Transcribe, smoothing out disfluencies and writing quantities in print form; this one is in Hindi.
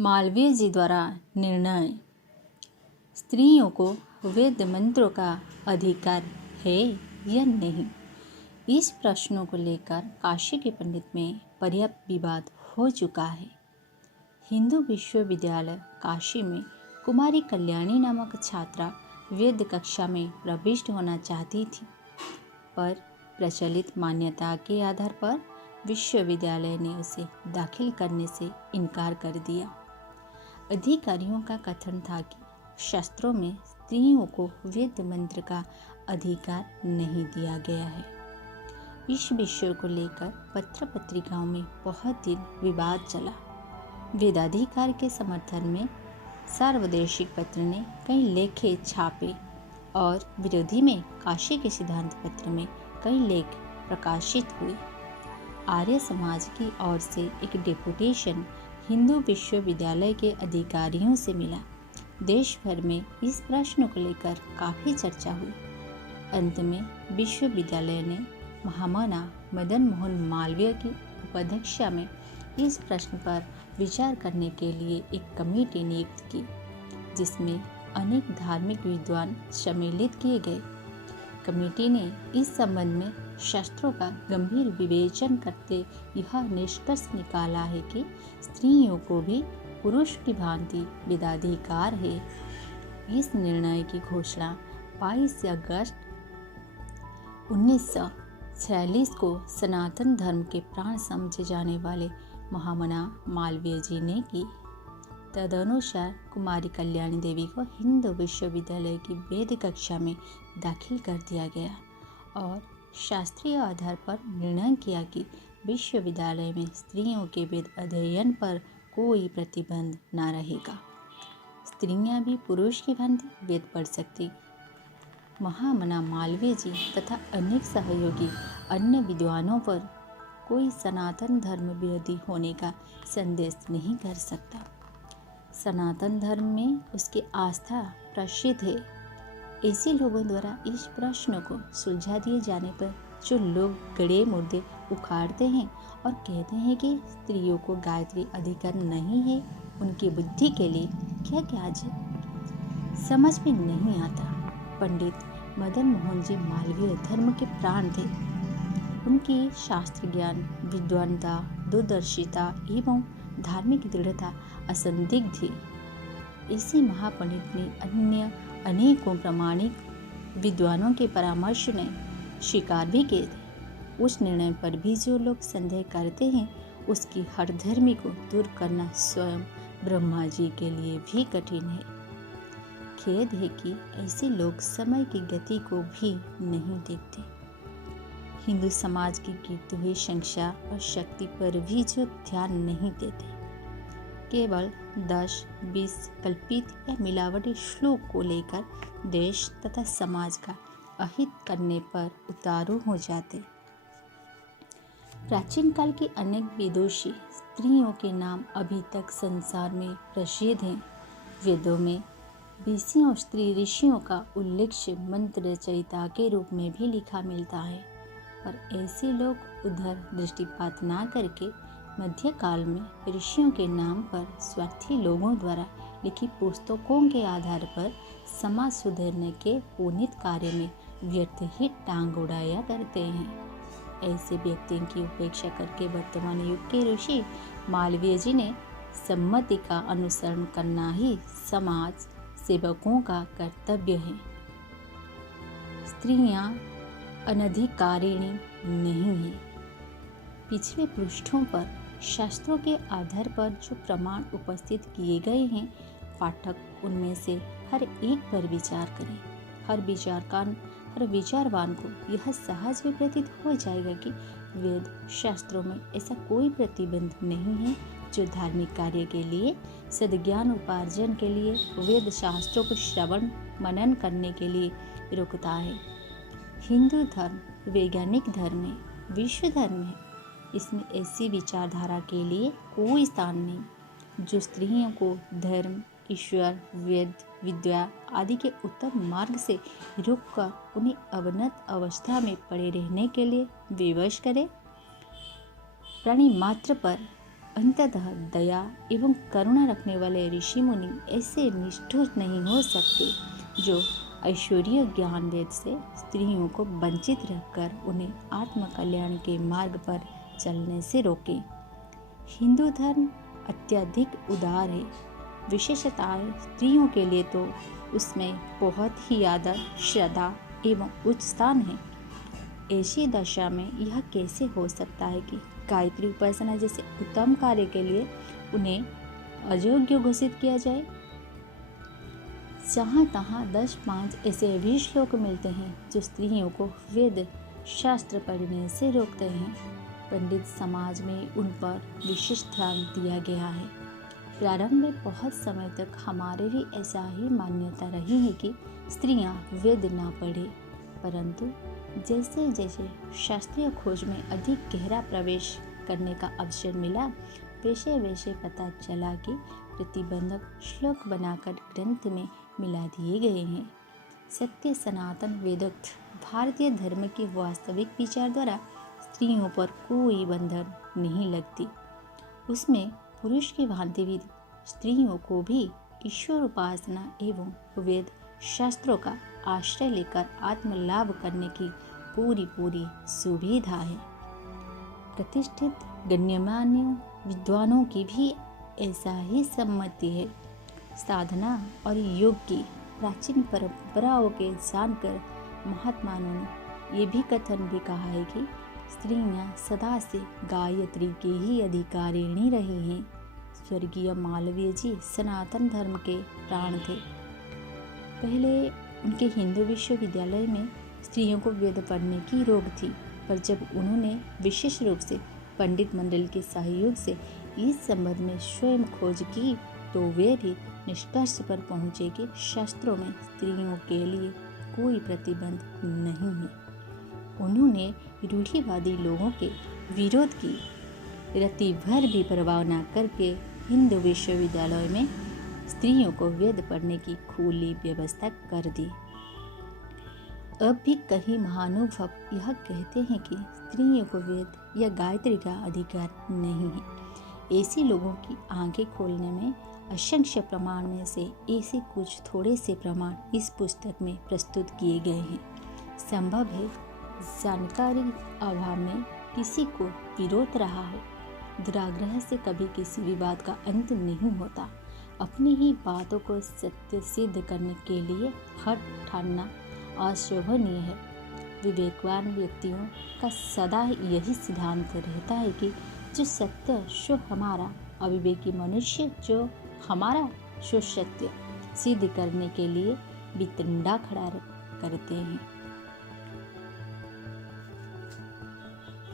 मालवीय जी द्वारा निर्णय। स्त्रियों को वेद मंत्रों का अधिकार है या नहीं, इस प्रश्नों को लेकर काशी के पंडित में पर्याप्त विवाद हो चुका है। हिंदू विश्वविद्यालय काशी में कुमारी कल्याणी नामक छात्रा वेद कक्षा में प्रविष्ट होना चाहती थी, पर प्रचलित मान्यता के आधार पर विश्वविद्यालय ने उसे दाखिल करने से इनकार कर दिया। अधिकारियों का कथन था कि शास्त्रों में स्त्रियों को वेद मंत्र का अधिकार नहीं दिया गया है। इस विषय को लेकर पत्र पत्रिकाओं में बहुत दिन विवाद चला। वेदाधिकार के समर्थन में सार्वदेशिक पत्र ने कई लेख छापे और विरोधी में काशी के सिद्धांत पत्र में कई लेख प्रकाशित हुए। आर्य समाज की ओर से एक डेपुटेशन हिंदू विश्वविद्यालय के अधिकारियों से मिला। देश भर में इस प्रश्न को लेकर काफ़ी चर्चा हुई। अंत में विश्वविद्यालय ने महामना मदन मोहन मालवीय की उपाध्यक्षा में इस प्रश्न पर विचार करने के लिए एक कमेटी नियुक्त की, जिसमें अनेक धार्मिक विद्वान सम्मिलित किए गए। कमेटी ने इस संबंध में शास्त्रों का गंभीर विवेचन करते यह निष्कर्ष निकाला है कि स्त्रियों को भी पुरुष की भांति वेदाधिकार है। इस निर्णय की घोषणा 22 अगस्त 1946 को सनातन धर्म के प्राण समझे जाने वाले महामना मालवीय जी ने की। तदनुसार कुमारी कल्याणी देवी को हिंदू विश्वविद्यालय की वेद कक्षा में दाखिल कर दिया गया और शास्त्रीय आधार पर निर्णय किया कि विश्वविद्यालय में स्त्रियों के वेद अध्ययन पर कोई प्रतिबंध न रहेगा। स्त्रियां भी पुरुष की भांति वेद पढ़ सकती। महामना मालवीय जी तथा अनेक सहयोगी अन्य विद्वानों पर कोई सनातन धर्म विरोधी होने का संदेश नहीं कर सकता। सनातन धर्म में उसकी आस्था प्रसिद्ध है। ऐसे लोगों द्वारा इस प्रश्न को सुलझा दिए जाने पर जो लोग गड़े मुर्दे उखाड़ते हैं और कहते हैं कि स्त्रियों को गायत्री अधिकार नहीं है, उनकी बुद्धि के लिए क्या ज्ञाज है, समझ में नहीं आता। पंडित मदन मोहन जी मालवीय धर्म के प्राण थे। उनकी शास्त्र ज्ञान, विद्वानता, दूरदर्शिता एवं धार्मिक दृढ़ता असंदिग्ध थी। इसी महापंडित ने अन्य अनेकों प्रामाणिक विद्वानों के परामर्श ने स्वीकार भी किए थे। उस निर्णय पर भी जो लोग संदेह करते हैं, उसकी हठधर्मी को दूर करना स्वयं ब्रह्मा जी के लिए भी कठिन है। खेद है कि ऐसे लोग समय की गति को भी नहीं देखते। हिंदू समाज की गिरती हुई संख्या और शक्ति पर भी जो ध्यान नहीं देते, केवल 10-20 कल्पित या मिलावटी श्लोक को लेकर देश तथा समाज का अहित करने पर उतारू हो जाते। प्राचीन काल के अनेक विदुषी स्त्रियों के नाम अभी तक संसार में प्रसिद्ध हैं। वेदों में ऋषियों स्त्री ऋषियों का उल्लेख मंत्र रचयिता के रूप में भी लिखा मिलता है, पर ऐसे लोग उधर दृष्टिपात न करके मध्यकाल में ऋषियों के नाम पर स्वार्थी लोगों द्वारा लिखी पुस्तकों के आधार पर समाज सुधारने के पुनीत कार्य में व्यर्थ ही टांग उड़ाया करते हैं। ऐसे व्यक्तियों की उपेक्षा करके वर्तमान युग के ऋषि मालवीय जी ने सम्मति का अनुसरण करना ही समाज सेवकों का कर्तव्य है। स्त्रियां अनधिकारिणी नहीं है। पिछले पृष्ठों पर शास्त्रों के आधार पर जो प्रमाण उपस्थित किए गए हैं, पाठक उनमें से हर एक पर विचार करें। हर विचारवान को यह सहज भी प्रतीत हो जाएगा कि वेद शास्त्रों में ऐसा कोई प्रतिबंध नहीं है जो धार्मिक कार्य के लिए, सद्ज्ञान उपार्जन के लिए, वेद शास्त्रों को श्रवण मनन करने के लिए रोकता है। हिंदू धर्म वैज्ञानिक धर्म है, विश्व धर्म है। इसमें ऐसी विचारधारा के लिए कोई स्थान नहीं जो स्त्रियों को धर्म, ईश्वर, वेद, विद्या आदि के उत्तम मार्ग से रोककर उन्हें अवनत अवस्था में पड़े रहने के लिए विवश करे। प्राणी मात्र पर अंततः दया एवं करुणा रखने वाले ऋषि मुनि ऐसे निष्ठुर नहीं हो सकते जो ऐश्वर्य ज्ञान वेद से स्त्रियों को वंचित रखकर उन्हें आत्म कल्याण के मार्ग पर चलने से रोके। हिंदू धर्म अत्यधिक उदार है, विशेषताएं स्त्रियों के लिए तो उसमें बहुत ही आदर, श्रद्धा एवं उच्च स्थान है। ऐसी दशा में यह कैसे हो सकता है कि गायत्री उपासना जैसे उत्तम कार्य के लिए उन्हें अयोग्य घोषित किया जाए। जहाँ तहाँ 10-5 ऐसे भी श्लोक मिलते हैं जो स्त्रियों को वेद शास्त्र पढ़ने से रोकते हैं। पंडित समाज में उन पर विशेष ध्यान दिया गया है। प्रारंभ में बहुत समय तक हमारे भी ऐसा ही मान्यता रही है कि स्त्रियां वेद ना पढ़े, परंतु जैसे जैसे शास्त्रीय खोज में अधिक गहरा प्रवेश करने का अवसर मिला, वैसे वैसे पता चला कि प्रतिबंधक श्लोक बनाकर ग्रंथ में मिला दिए गए हैं। सत्य सनातन वेदोक्त भारतीय धर्म के वास्तविक विचार द्वारा स्त्रियों पर कोई बंधन नहीं लगती। उसमें पुरुष की भांति भी स्त्रियों को भी ईश्वर उपासना एवं वेद शास्त्रों का आश्रय लेकर आत्मलाभ करने की पूरी सुविधा है। प्रतिष्ठित गण्यमान्य विद्वानों की भी ऐसा ही सम्मति है। साधना और योग की प्राचीन परंपराओं के जानकर महात्माओं ने ये भी कथन भी कहा है कि स्त्रियां सदा से गायत्री के ही अधिकारिणी रही हैं। स्वर्गीय मालवीय जी सनातन धर्म के प्राण थे। पहले उनके हिंदू विश्वविद्यालय में स्त्रियों को वेद पढ़ने की रोक थी, पर जब उन्होंने विशेष रूप से पंडित मंडल के सहयोग से इस संबंध में स्वयं खोज की तो वे भी निष्कर्ष पर पहुँचे कि शास्त्रों में स्त्रियों के लिए कोई प्रतिबंध नहीं है। उन्होंने रूढ़िवादी लोगों के विरोध की रति भर भी परवाह न करके हिंदू विश्वविद्यालय में स्त्रियों को वेद पढ़ने की खुली व्यवस्था कर दी। अब भी कई महानुभव यह कहते हैं कि स्त्रियों को वेद या गायत्री का अधिकार नहीं है। ऐसे लोगों की आंखें खोलने में असंख्य प्रमाण में से ऐसे कुछ थोड़े से प्रमाण इस पुस्तक में प्रस्तुत किए गए हैं। संभव है जानकारी अभाव में किसी को विरोध रहा हो। दुराग्रह से कभी किसी विवाद का अंत नहीं होता। अपनी ही बातों को सत्य सिद्ध करने के लिए हट ठानना अशोभनीय है। विवेकवान व्यक्तियों का सदा यही सिद्धांत रहता है कि जो सत्य सो हमारा, अविवेकी मनुष्य जो हमारा सो सत्य सिद्ध करने के लिए वितंडा खड़ा करते हैं।